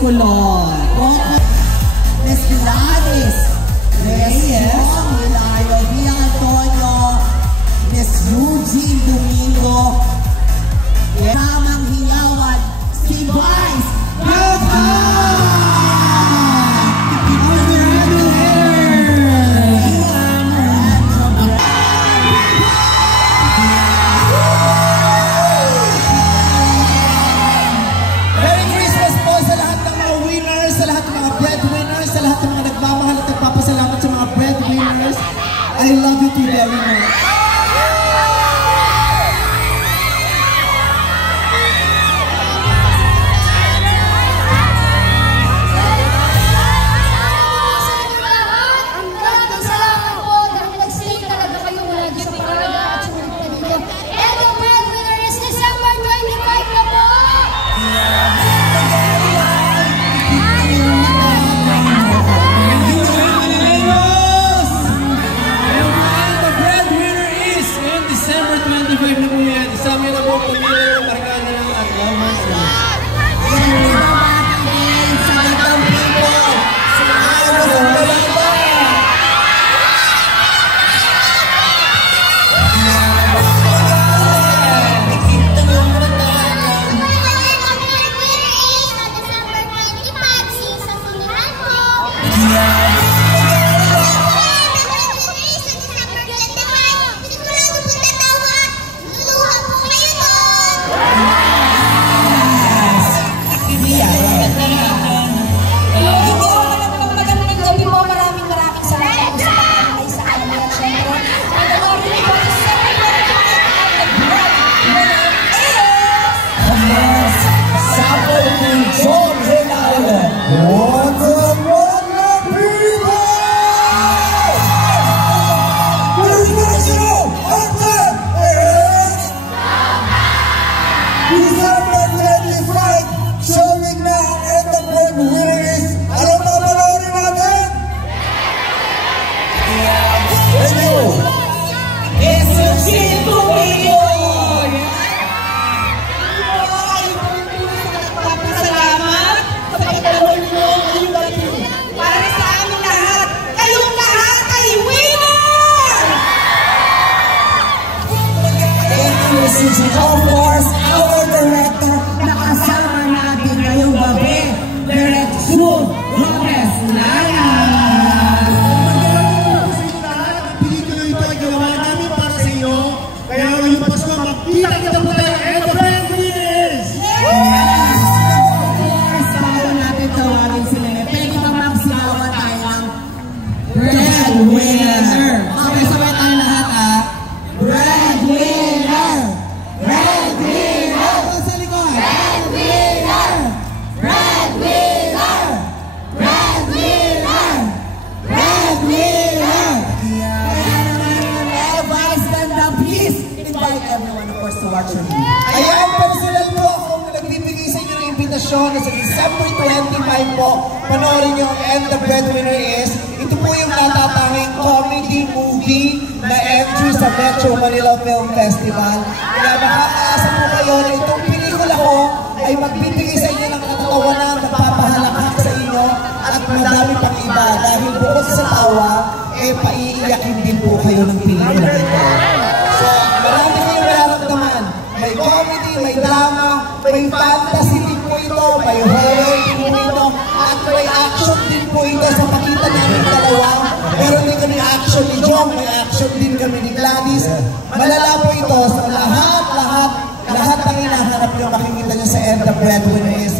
Colon. Miss Gladys Reyes, Hilario Villa Antonio, Miss Eugene Domingo, Tamang Hilawan, si Vice I love you too very much. Of course, our director, nakasama natin ngayong gabi, Direct Sue Lopez Lara. Pelikula ito ay gawa namin para sa iyo. Kaya ngayong Pasko, magkita-kita po tayo and the breadwinners! Yes! Of course, bago natin tawagin sila, pwede ba magsigawan tayo ng breadwinner? Okay, sabay tayo lahat ha. Breadwinner! Ayan, personal po akong nagbibigay sa inyo ng imbitasyon na sa December 25 po, panoorin nyo and the breadwinner is, ito po yung natatanging comedy movie na entry sa Metro Manila Film Festival. Kaya makakaasa po kayo na itong pelikula ko ay magbibigay sa inyo ng katatawanan, nagpapahalakhak sa inyo at madami pang iba dahil bukod sa tawa, paiiyakin din po kayo ng pelikula ito. So, marami kayong nararamdaman. May comedy, may drama, may fantasy din po ito, may horror din po ito, at may action din po ito sa pakita namin dalawa. Meron din kami action ni Jong, may action din kami ni Gladys. Malala po ito sa lahat ng hinahanap nyo, makikita nyo sa End the Breadwinner is,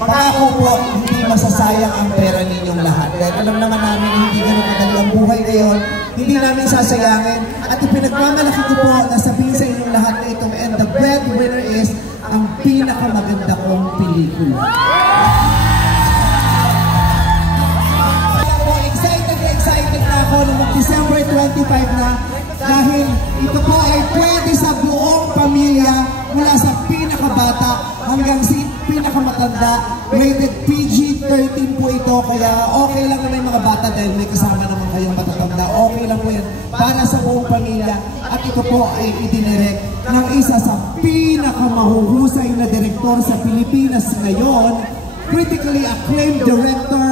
pangako po, hindi masasayang ang pera ninyong lahat. Dahil alam naman namin, hindi ganun kadali ang buhay ngayon, hindi namin sasayangin. At ipinagmamalaki ko po na sabihin sa inyong lahat na itong And the Breadwinner is ang pinakamaganda kong pelikula. Excited na ako na mag-December 25 na dahil ito po ay pwede sa buong pamilya mula sa pinakabata hanggang sa pinakamatanda. Rated PG-13 po ito, kaya okay lang na may mga bata dahil may kasama naman kayong matatanda. Okay lang po yan para sa buong pamilya. At ito po ay idinirect ng isa sa pinakamahuhusay na direktor sa Pilipinas ngayon, critically acclaimed director,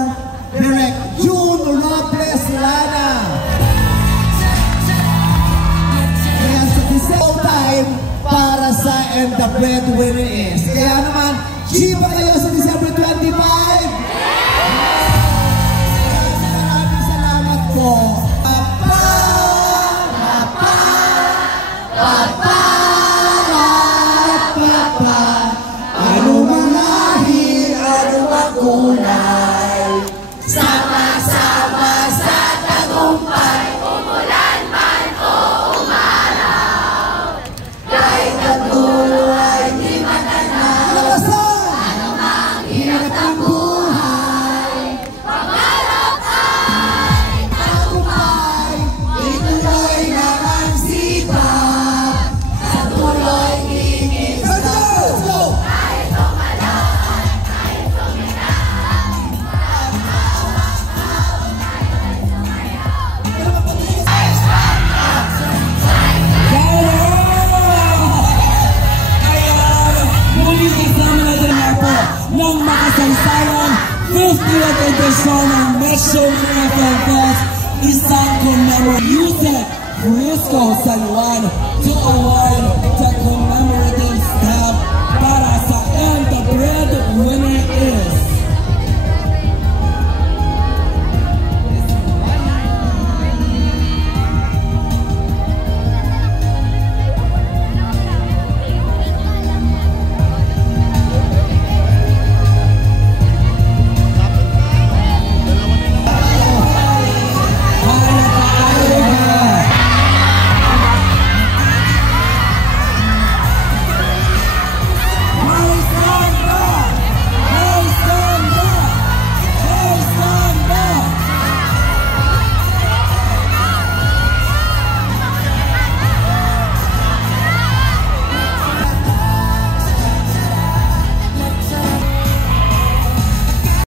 Direct June Robles Lana. Kaya sa disable time para sa And the Breadwinner Is. Kaya naman, G ba kayo sa December 25? Maraming salamat po. Kulay, sama-sama sa tagumpay, umulan man o umaraw, kahit patuloy di matanaw, ano mang hirap ng buhay, pangarap ay tagumpay, ituloy na ang sipag, sa tuloy kinis. Let's go! ng makasaysayan 50th edition ng Metro Manila Film Fest, isang commemoration Frisco San Juan to award the